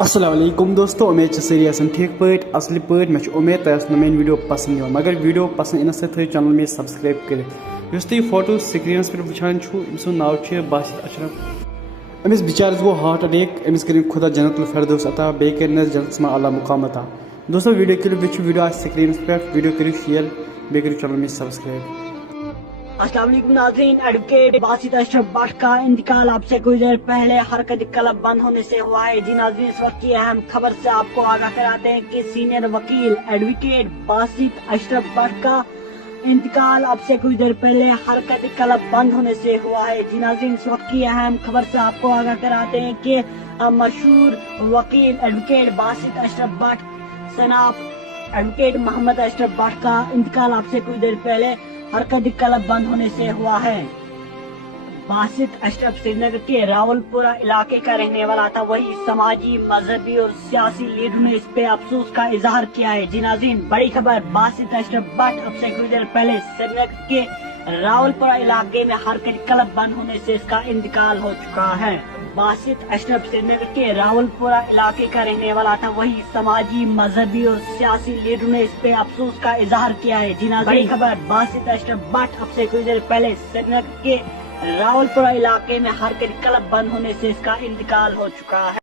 السلام علیکم دوستو، امید ساری آسان ٹھیک پٲٹھۍ اصل پٲٹھۍ مےٚ چھِ امید تۄہہِ آسنو میٲنۍ ویڈیو پسنٛد یِوان، مگر ویڈیو پسنٛد یِنہٕ سۭتۍ تھٲیِو چینل مےٚ سبسکرایب کٔرِتھ۔ یُس تُہۍ فوٹو سکریٖنس پٮ۪ٹھ وٕچھان چھُو أمۍ سُنٛد ناو چھُ باسط اشرف۔ أمِس بِچارس گوٚو ہارٹ اٹیک، أمِس کٔرِنۍ خۄدا جنت الفردوس عطا، بیٚیہِ کٔرِنَس جنتس منٛز اعلیٰ مقام عطا۔ دوستو ویڈیو کٔرِو وٕچھِو، ویڈیو آسہِ سکریٖنس پٮ۪ٹھ، ویڈیو کٔرِو شیر، بیٚیہِ کٔرِو چینل مےٚ سبسکرایب۔ السلام علیکم ناظرین، ایڈوکیٹ باسط اشرف بٹ کا انتقال اب سے کچھ دیر پہلے حرکت قلب بند ہونے سے ہوا ہے۔ جی ناظرین، اس وقت کی اہم خبر سے آپ کو آگاہ کراتے ہیں کہ سینئر وکیل ایڈوکیٹ باسط اشرف بٹ کا انتقال اب سے کچھ دیر پہلے حرکت قلب بند ہونے سے ہوا ہے۔ جی ناظرین، اس وقت کی اہم خبر سے آپ کو آگاہ کراتے ہیں کہ مشہور وکیل ایڈوکیٹ باسط اشرف بٹ جناب ایڈوکیٹ محمد اشرف بٹ کا انتقال اب سے کچھ دیر پہلے حرکت قلب بند ہونے سے ہوا ہے۔ باسط اشرف سری نگر کے راول پورہ علاقے کا رہنے والا تھا، وہی سماجی، مذہبی اور سیاسی لیڈروں نے اس پہ افسوس کا اظہار کیا ہے۔ جی ناظرین، بڑی خبر، باسط اشرف بٹ اب سے کچھ دیر پہلے سری نگر کے راول پورہ علاقے میں حرکت قلب بند ہونے سے اس کا انتقال ہو چکا ہے۔ باسط اشرف سری نگر کے راول پورہ علاقے کا رہنے والا تھا، وہی سماجی، مذہبی اور سیاسی لیڈروں نے اس پہ افسوس کا اظہار کیا ہے۔ جی ناظرین، بڑی خبر، باسط اشرف بٹ اب سے کچھ دیر پہلے سری نگر کے راول پورہ علاقے میں حرکت قلب بند ہونے سے اس کا انتقال ہو چکا ہے۔